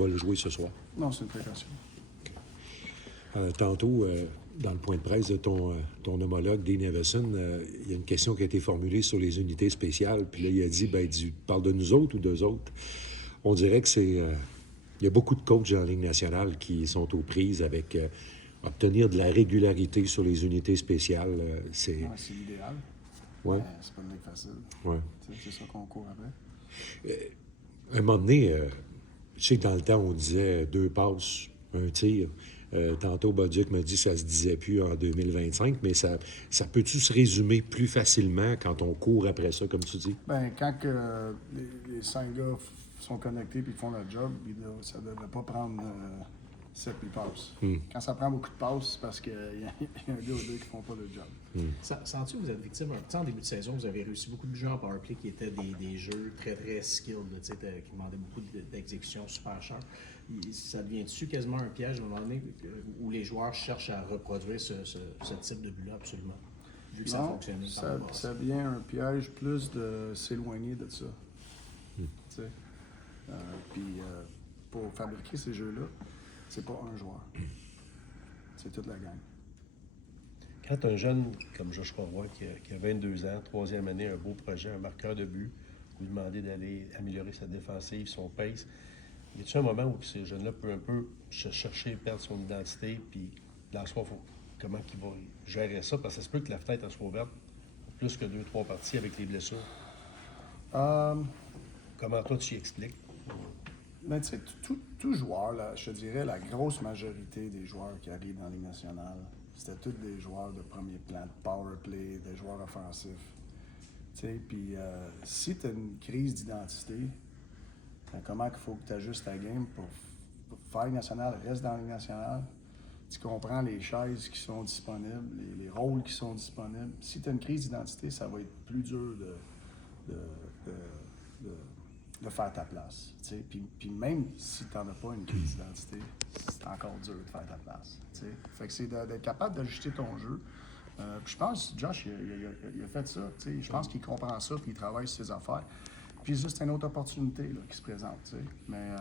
va le jouer ce soir. Non, c'est une précaution. Tantôt, dans le point de presse de ton homologue, Dean Evison, il y a une question qui a été formulée sur les unités spéciales. Puis là, il a dit, tu parles de nous autres ou d'eux autres? On dirait que c'est... il y a beaucoup de coachs dans la Ligue nationale qui sont aux prises avec obtenir de la régularité sur les unités spéciales. C'est l'idéal. Ouais. C'est pas une ligue facile. Ouais. C'est ça qu'on court après. Un moment donné, je sais que dans le temps, on disait 2 passes, un tir. Tantôt, Bolduc m'a dit que ça se disait plus en 2025, mais ça peut-tu se résumer plus facilement quand on court après ça, comme tu dis? Bien, quand les 5 gars sont connectés et font leur job, ça ne devrait pas prendre 7 passes. Quand ça prend beaucoup de passes, c'est parce qu'il y a un gars ou deux qui ne font pas le job. Sens-tu que vous êtes victime un peu? En début de saison, vous avez réussi beaucoup de jeux en powerplay qui étaient des jeux très, très skilled, qui demandaient beaucoup d'exécution super chère. Ça devient-tu quasiment un piège à un moment donné où les joueurs cherchent à reproduire ce type de but-là absolument? Vu que ça fonctionne. Ça devient un piège plus de s'éloigner de ça. Puis pour fabriquer ces jeux-là, c'est pas un joueur. C'est toute la gang. Quand un jeune comme Joshua Roy, qui a 22 ans, 3e année, un beau projet, un marqueur de but, vous demandez d'aller améliorer sa défensive, son pace, y a-t-il un moment où ce jeune-là peut un peu chercher, perdre son identité, puis dans le soir, comment il va gérer ça? Parce que ça se peut que la fenêtre soit ouverte pour plus que 2-3 parties avec les blessures. Comment toi, tu y expliques? Mais tu sais, tout joueur, là, je te dirais, la grosse majorité des joueurs qui arrivent dans la Ligue nationale, c'était tous des joueurs de premier plan, de power play, des joueurs offensifs. Tu sais, puis si tu as une crise d'identité, comment il faut que tu ajustes ta game pour faire Ligue nationale, reste dans la Ligue nationale, tu comprends les chaises qui sont disponibles, les rôles qui sont disponibles. Si tu as une crise d'identité, ça va être plus dur de faire ta place. Puis même si tu n'en as pas une crise d'identité, c'est encore dur de faire ta place. T'sais. Fait que c'est d'être capable d'ajuster ton jeu. Puis je pense que Josh, il a fait ça. T'sais. Je pense qu'il comprend ça puis il travaille sur ses affaires. Puis juste une autre opportunité là, qui se présente. T'sais. Mais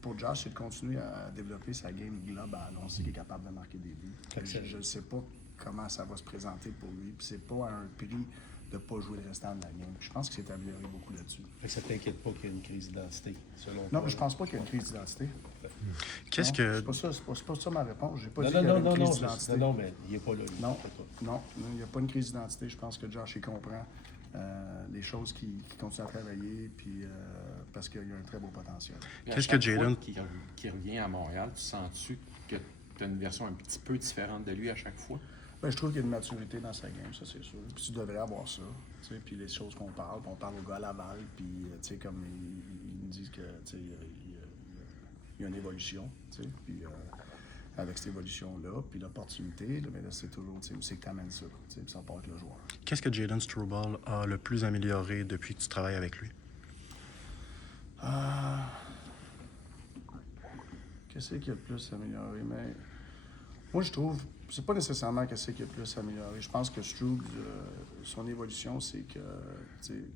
pour Josh, c'est de continuer à développer sa game globale. On sait qu'il est capable de marquer des buts. Je ne sais pas comment ça va se présenter pour lui. Puis c'est pas à un prix de ne pas jouer le restant de la game. Je pense qu'il s'est amélioré beaucoup là-dessus. Fait que ça ne t'inquiète pas qu'il y ait une crise d'identité, selon toi? Non, je pense pas qu'il y ait une crise d'identité. Qu'est-ce que... C'est pas ça ma réponse. J'ai pas dit Non, qu'il y avait non, une non, crise d'identité. non, mais il n'est pas là. Non, il n'y a pas une crise d'identité. Je pense que Josh, il comprend les choses qu'il continue à travailler, puis parce qu'il y a un très beau potentiel. Qu'est-ce que Jalen... qui revient à Montréal, tu sens-tu que tu as une version un petit peu différente de lui à chaque fois? Ben, je trouve qu'il y a une maturité dans sa game, ça c'est sûr. Puis tu devrais avoir ça. Puis les choses qu'on parle, on parle au gars à Laval, puis comme ils me disent que il y a une évolution. Puis avec cette évolution-là, puis l'opportunité, là, là, c'est toujours où c'est que tu amènes ça. Puis ça part avec le joueur. Qu'est-ce que Jalen Struble a le plus amélioré depuis que tu travailles avec lui? Qu'est-ce qui a le plus amélioré? Mais moi, je trouve, c'est pas nécessairement qu'est-ce qui a le plus amélioré. Je pense que Strug, son évolution, c'est que,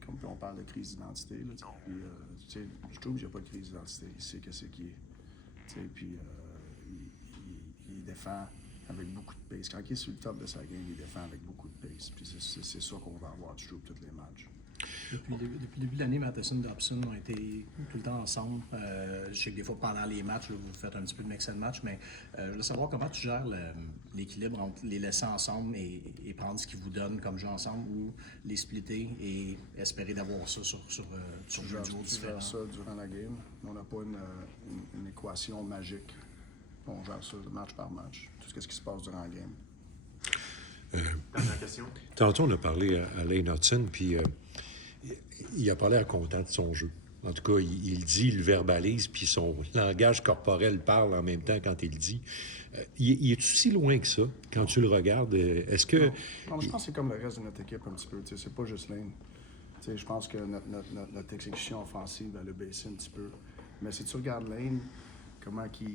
comme on parle de crise d'identité, je trouve qu'il n'y a pas de crise d'identité. Il sait qu'est-ce qui est. Puis il défend avec beaucoup de pace. Quand il est sur le top de sa game, il défend avec beaucoup de pace. Puis c'est ça qu'on va avoir de Strug tous les matchs. Depuis le début de l'année, Matheson et Dobson ont été tout le temps ensemble. Je sais que des fois, pendant les matchs, là, vous faites un petit peu de mix and match, mais je veux savoir comment tu gères l'équilibre entre les laisser ensemble et prendre ce qu'ils vous donnent comme jeu ensemble ou les splitter et espérer d'avoir ça sur deux duos différents. On gère ça durant la game. On n'a pas une équation magique. On gère ça match par match. Tout ce qui se passe durant la game. Dernière question. Tantôt, on a parlé à Lane Hudson, puis il a pas l'air content de son jeu. En tout cas, il dit, il le verbalise, puis son langage corporel parle en même temps quand il le dit. Il est-tu si loin que ça, quand tu le regardes? Est-ce que... Non, je pense que c'est comme le reste de notre équipe un petit peu. C'est pas juste Lane. Je pense que notre exécution offensive, elle a baissé un petit peu. Mais si tu regardes Lane,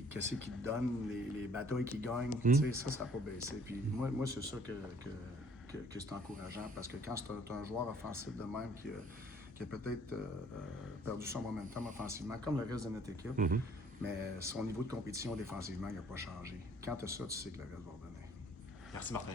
qu'est-ce qu'il te donne, les batailles qu'il gagne, ça n'a pas baissé. Puis moi c'est ça que c'est encourageant, parce que quand c'est un joueur offensif de même qui a peut-être perdu son momentum offensivement, comme le reste de notre équipe. Mais son niveau de compétition défensivement, il n'a pas changé. Quand tu as ça, tu sais que le reste va revenir. Merci, Martin.